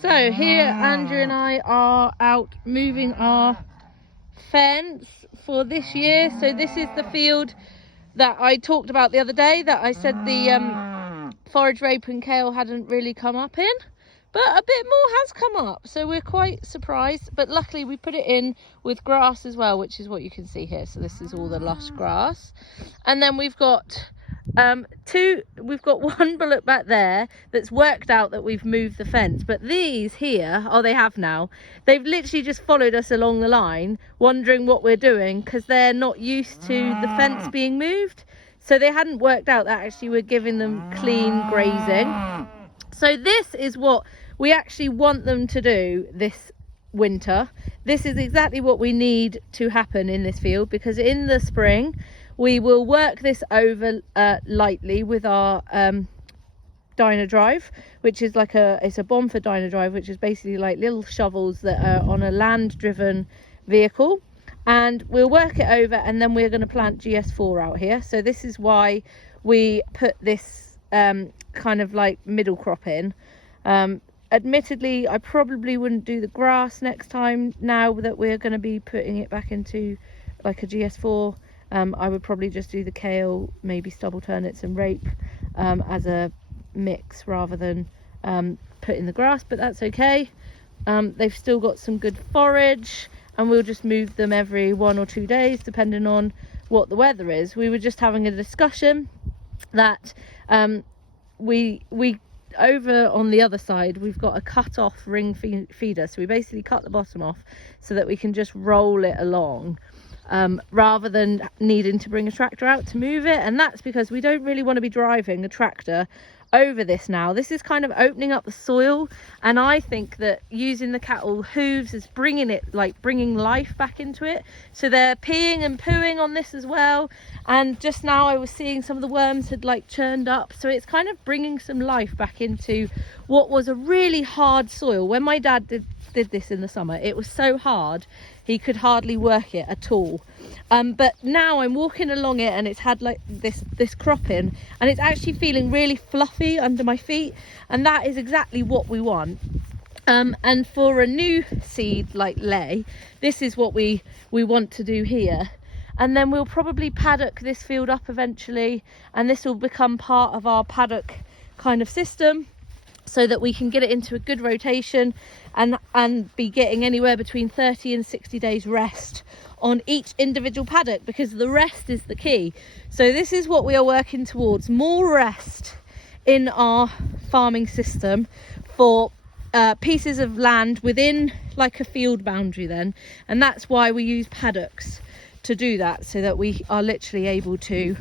So here Andrew and I are out moving our fence for this year. So this is the field that I talked about the other day that I said the forage rape and kale hadn't really come up in, but a bit more has come up, so we're quite surprised. But luckily we put it in with grass as well, which is what you can see here. So this is all the lush grass, and then we've got one bullock back there that's worked out that we've moved the fence, but these here, they have now, they've literally just followed us along the line wondering what we're doing because they're not used to the fence being moved. So they hadn't worked out that actually we're giving them clean grazing. So this is what we actually want them to do this winter. This is exactly what we need to happen in this field, because in the spring we will work this over lightly with our dyno drive, which is like it's a Bomford dyno drive, which is basically like little shovels that are on a land driven vehicle, and we'll work it over, and then we're going to plant GS4 out here. So this is why we put this kind of like middle crop in. Admittedly, I probably wouldn't do the grass next time now that we're going to be putting it back into like a GS4. I would probably just do the kale, maybe stubble turnips and rape as a mix rather than put in the grass, but that's okay. They've still got some good forage, and we'll just move them every 1 or 2 days depending on what the weather is. We were just having a discussion that we over on the other side we've got a cut off ring feeder, so we basically cut the bottom off so that we can just roll it along rather than needing to bring a tractor out to move it. And that's because we don't really want to be driving a tractor over this now. This is kind of opening up the soil, and I think that using the cattle hooves is bringing life back into it. So they're peeing and pooing on this as well, and just now I was seeing some of the worms had like churned up, so it's kind of bringing some life back into what was a really hard soil. When my dad did this in the summer, it was so hard he could hardly work it at all, but now I'm walking along it and it's had like this crop in, and it's actually feeling really fluffy under my feet, and that is exactly what we want. And for a new seed like ley, this is what we want to do here. And then we'll probably paddock this field up eventually, and this will become part of our paddock kind of system, so that we can get it into a good rotation and be getting anywhere between 30 and 60 days rest on each individual paddock, because the rest is the key. So this is what we are working towards, more rest in our farming system for pieces of land within like a field boundary then, and that's why we use paddocks to do that, so that we are literally able to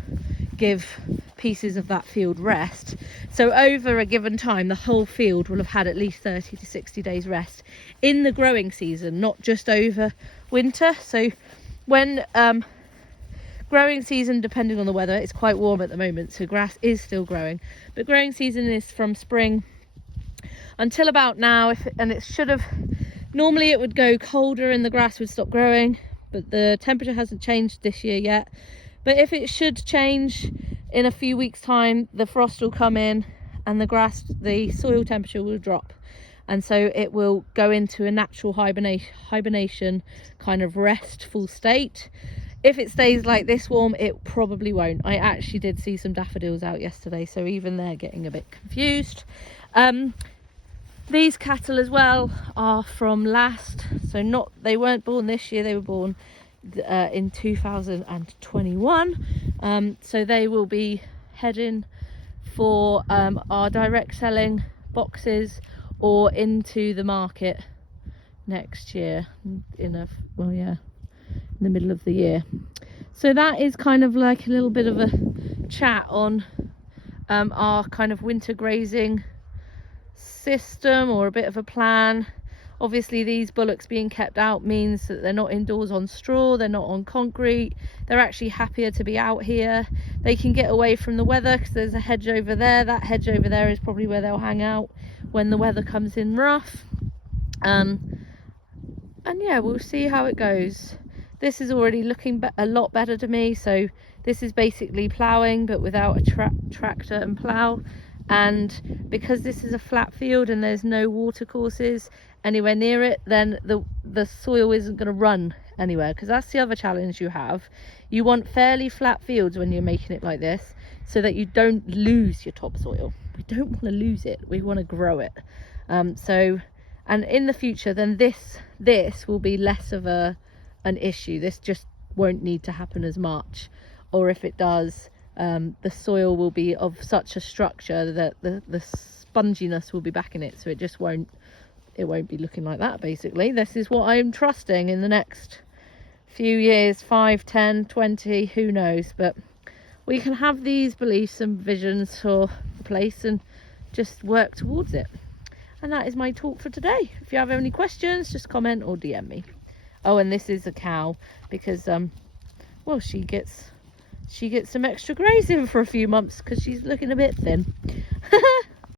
give pieces of that field rest. So over a given time the whole field will have had at least 30 to 60 days rest in the growing season, not just over winter. So when growing season, depending on the weather, it's quite warm at the moment, so grass is still growing, but growing season is from spring until about now. And it should have, normally it would go colder and the grass would stop growing, but the temperature hasn't changed this year yet. But if it should change in a few weeks time, the frost will come in and the soil temperature will drop, and so it will go into a natural hibernation kind of restful state. If it stays like this warm, it probably won't. I actually did see some daffodils out yesterday, so even they're getting a bit confused. These cattle as well are from they weren't born this year, they were born in 2021, so they will be heading for our direct selling boxes or into the market next year in the middle of the year. So that is kind of like a little bit of a chat on our kind of winter grazing system, or a bit of a plan. Obviously these bullocks being kept out means that they're not indoors on straw, they're not on concrete, they're actually happier to be out here. They can get away from the weather because there's a hedge over there. That hedge over there is probably where they'll hang out when the weather comes in rough. And yeah, we'll see how it goes. This is already looking a lot better to me. So this is basically ploughing, but without a tractor and plough. and because this is a flat field and there's no water courses anywhere near it, then the soil isn't going to run anywhere, because that's the other challenge you have. You want fairly flat fields when you're making it like this, so that you don't lose your topsoil. We don't want to lose it, we want to grow it. And in the future, then this will be less of an issue. This just won't need to happen as much, or if it does, the soil will be of such a structure that the sponginess will be back in it, so it won't be looking like that. Basically, this is what I'm trusting in the next few years, 5, 10, 20, who knows, but we can have these beliefs and visions for the place and just work towards it. And that is my talk for today. If you have any questions, just comment or DM me. Oh, and this is a cow, because well, she gets some extra grazing for a few months because she's looking a bit thin.